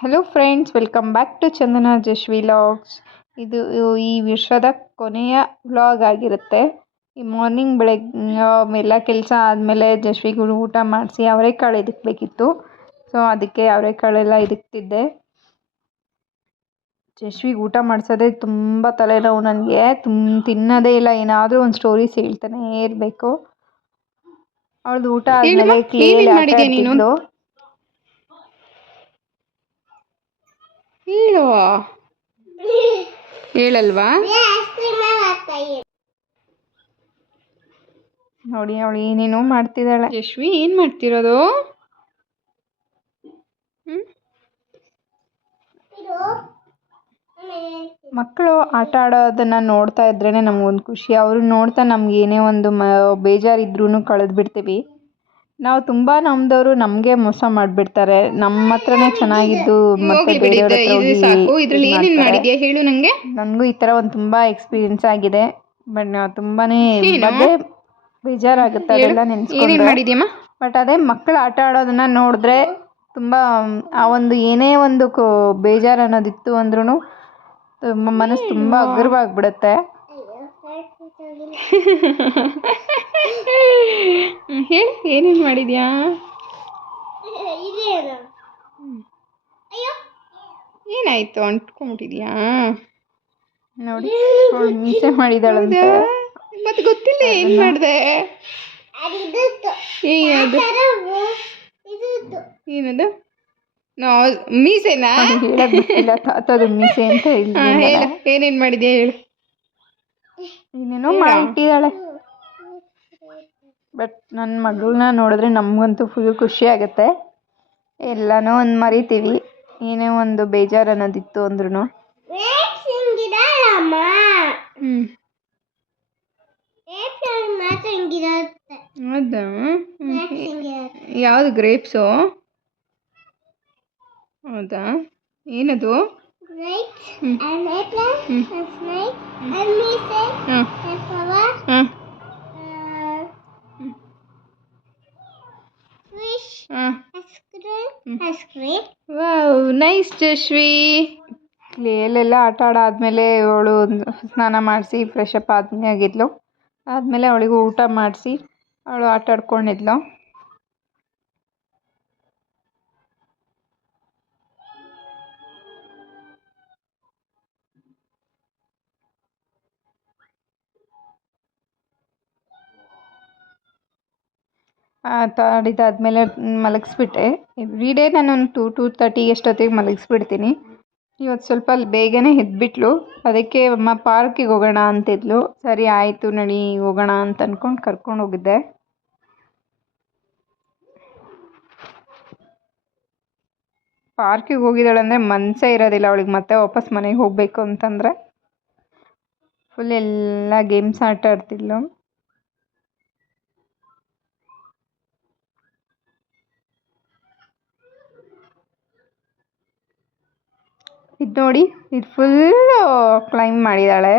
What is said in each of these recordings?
Hello friends, welcome back to Chandana Jashvi vlogs. ಇದು ಈ ವರ್ಷದ ಕೊನೆಯ ವ್ಲಾಗ್ ಆಗಿರುತ್ತೆ. ಈ ಮಾರ್ನಿಂಗ್ ಬೆಳಗ್ಗೆ ಎಲ್ಲ ಕೆಲಸ ಆದಮೇಲೆ ಜಶ್ವಿಗೂ ಊಟ ಮಾಡಿಸಿ ಅವರೆಕಾಳು ಇದಕ್ಕಬೇಕಿತ್ತು. ಸೊ ಅದಕ್ಕೆ ಅವರೆಕಾಳೆಲ್ಲ ಇದಕ್ತಿದ್ದೆ. ಜಶ್ವಿಗೆ ಊಟ ಮಾಡಿಸೋದೇ ತುಂಬ ತಲೆನೋವು ನನಗೆ. ತಿನ್ನೋದೇ ಇಲ್ಲ, ಏನಾದರೂ ಒಂದು ಸ್ಟೋರೀಸ್ ಹೇಳ್ತಾನೆ ಇರಬೇಕು. ಅವಳದು ಊಟ ಆದಮೇಲೆ ಕ್ಲೇಲಿ ಆಟ ಆಡ್ತಿದ್ಲು. ಹೇಳಲ್ವಾ? ನೋಡಿ ಅವಳು ಏನೇನೋ ಮಾಡ್ತಿದ್ದಾಳೆ. ಯಶ್ವಿ, ಏನು ಮಾಡ್ತಿರೋದು? ಮಕ್ಕಳು ಆಟ ಆಡೋದನ್ನು ನೋಡ್ತಾ ಇದ್ರೇ ನಮಗೊಂದು ಖುಷಿ. ಅವರು ನೋಡ್ತಾ ನಮ್ಗೆ ಏನೇ ಒಂದು ಬೇಜಾರಿದ್ರೂ ಕಳೆದು ಬಿಡ್ತೀವಿ. ನಾವು ತುಂಬ ನಮ್ದವರು ನಮಗೆ ಮೋಸ ಮಾಡಿಬಿಡ್ತಾರೆ. ನಮ್ಮ ಹತ್ರನೇ ಚೆನ್ನಾಗಿದ್ದು ಮತ್ತೆ ಬೇರೆಯವ್ರ ಹತ್ರ ಹೇಳು. ನನಗೂ ಈ ಥರ ಒಂದು ತುಂಬ ಎಕ್ಸ್ಪೀರಿಯನ್ಸ್ ಆಗಿದೆ. ಬಟ್ ತುಂಬಾ ಬೇಜಾರಾಗುತ್ತೆ ಅದೆಲ್ಲ ನೆನೆಸ್ಕೊಂಡ್ರೆ. ಬಟ್ ಅದೇ ಮಕ್ಕಳು ಆಟ ಆಡೋದನ್ನು ನೋಡಿದ್ರೆ ತುಂಬ ಆ ಒಂದು ಏನೇ ಒಂದು ಬೇಜಾರು ಅನ್ನೋದಿತ್ತು ಅಂದ್ರೂ ಮನಸ್ಸು ತುಂಬ ಹಗುರವಾಗಿಬಿಡುತ್ತೆ. ಹೇಳಿ, ಏನೇನು ಮಾಡಿದ್ಯಾ? ಏನಾಯ್ತು? ಅಂಟ್ಕೊಂಡ್ಬಿಟ್ಟಿದ್ಯಾ? ನೋಡಿ ಮೀಸೆ ಮಾಡಿದಾಳಂತೆ. ಮತ್ತೆ ಗೊತ್ತಿಲ್ಲ ಏನು ಮಾಡಿದೆ? ಏನದು? ಮೀಸೆನಾ? ಹೇಳಕ್ ಗೊತ್ತಿಲ್ಲ, ತಾತದು ಮೀಸೆ ಅಂತ ಹೇಳಿ. ಏನೇನು ಮಾಡಿದ್ಯಾ ಹೇಳು. ಏನೇನೋ ಮಾಡಿಟ್ಟಿದ್ದಾಳೆ. ಬಟ್ ನನ್ನ ಮಗಳನ್ನ ನೋಡಿದ್ರೆ ನಮಗಂತೂ ಫುಲ್ ಖುಷಿ ಆಗುತ್ತೆ. ಎಲ್ಲನೂ ಒಂದು ಮರಿತೀವಿ, ಏನೇ ಒಂದು ಬೇಜಾರು ಅನ್ನೋದಿತ್ತು ಅಂದ್ರೂ. ಹೌದಾ? ಯಾವುದು ಗ್ರೇಪ್ಸು? ಹೌದಾ? ಏನದು? Wow, nice Jashvi. ಕ್ಲೇಲೆಲ್ಲ ಆಟ ಆಡಾದ್ಮೇಲೆ ಅವಳು ಸ್ನಾನ ಮಾಡಿಸಿ ಫ್ರೆಶ್ ಅಪ್ ಆಗಿದ್ಲು. ಆದಮೇಲೆ ಅವಳಿಗೂ ಊಟ ಮಾಡಿಸಿ ಅವಳು ಆಟ ಆಡ್ಕೊಂಡಿದ್ಲು. ಆಟ ಆಡಿದಾದ್ಮೇಲೆ ಮಲಗಿಸ್ಬಿಟ್ಟೆ. ಎವ್ರಿಡೇ ನಾನು ಒಂದು 2:30 ಎಷ್ಟೊತ್ತಿಗೆ ಮಲಗಿಸ್ಬಿಡ್ತೀನಿ. ಇವತ್ತು ಸ್ವಲ್ಪ ಬೇಗನೆ ಎದ್ಬಿಟ್ಲು. ಅದಕ್ಕೆ ಅಮ್ಮ ಪಾರ್ಕಿಗೆ ಹೋಗೋಣ ಅಂತಿದ್ಲು. ಸರಿ ಆಯಿತು ನಡಿ ಹೋಗೋಣ ಅಂತ ಅಂದ್ಕೊಂಡು ಕರ್ಕೊಂಡು ಹೋಗಿದ್ದೆ. ಪಾರ್ಕಿಗೆ ಹೋಗಿದ್ದಾಳಂದರೆ ಮನಸ್ಸೇ ಇರೋದಿಲ್ಲ ಅವಳಿಗೆ ಮತ್ತೆ ವಾಪಸ್ ಮನೆಗೆ ಹೋಗಬೇಕು ಅಂತಂದರೆ. ಫುಲ್ ಎಲ್ಲ ಗೇಮ್ಸ್ ಆಟ ಆಡ್ತಿದ್ಲು. ಇದು ನೋಡಿ, ಇದು ಫುಲ್ಲು ಕ್ಲೈಂಬ್ ಮಾಡಿದ್ದಾಳೆ.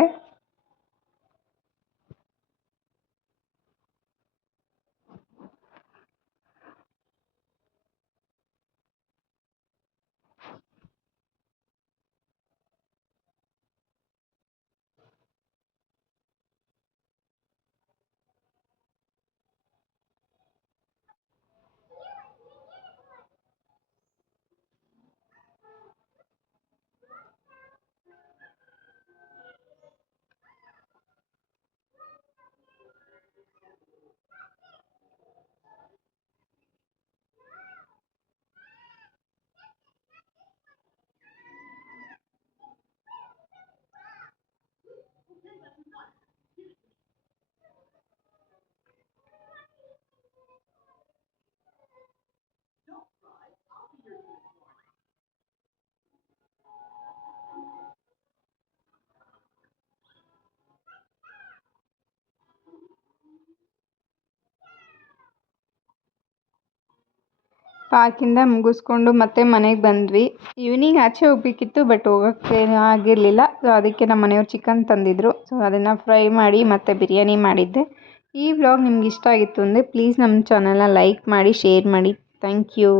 ಪಾರ್ಕಿಂದ ಮುಗಿಸ್ಕೊಂಡು ಮತ್ತೆ ಮನೆಗೆ ಬಂದ್ವಿ. ಈವ್ನಿಂಗ್ ಆಚೆ ಹೋಗಬೇಕಿತ್ತು, ಬಟ್ ಹೋಗೋಕ್ಕೆ ಆಗಿರಲಿಲ್ಲ. ಸೊ ಅದಕ್ಕೆ ನಮ್ಮ ಮನೆಯವ್ರು ಚಿಕನ್ ತಂದಿದ್ದರು. ಸೊ ಅದನ್ನು ಫ್ರೈ ಮಾಡಿ ಮತ್ತು ಬಿರಿಯಾನಿ ಮಾಡಿದ್ದೆ. ಈ ವ್ಲಾಗ್ ನಿಮ್ಗೆ ಇಷ್ಟ ಆಗಿತ್ತು ಅಂದರೆ ಪ್ಲೀಸ್ ನಮ್ಮ ಚಾನಲ್ನ ಲೈಕ್ ಮಾಡಿ, ಶೇರ್ ಮಾಡಿ. Thank you.